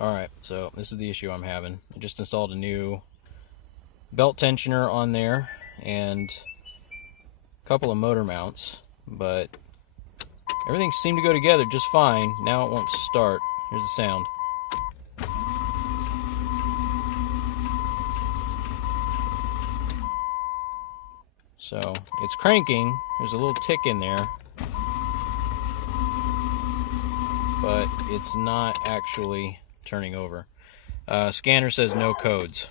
Alright, so this is the issue I'm having. I just installed a new belt tensioner on there and a couple of motor mounts, but everything seemed to go together just fine. Now it won't start. Here's the sound. So it's cranking. There's a little tick in there, but it's not actually turning over. Scanner says no codes.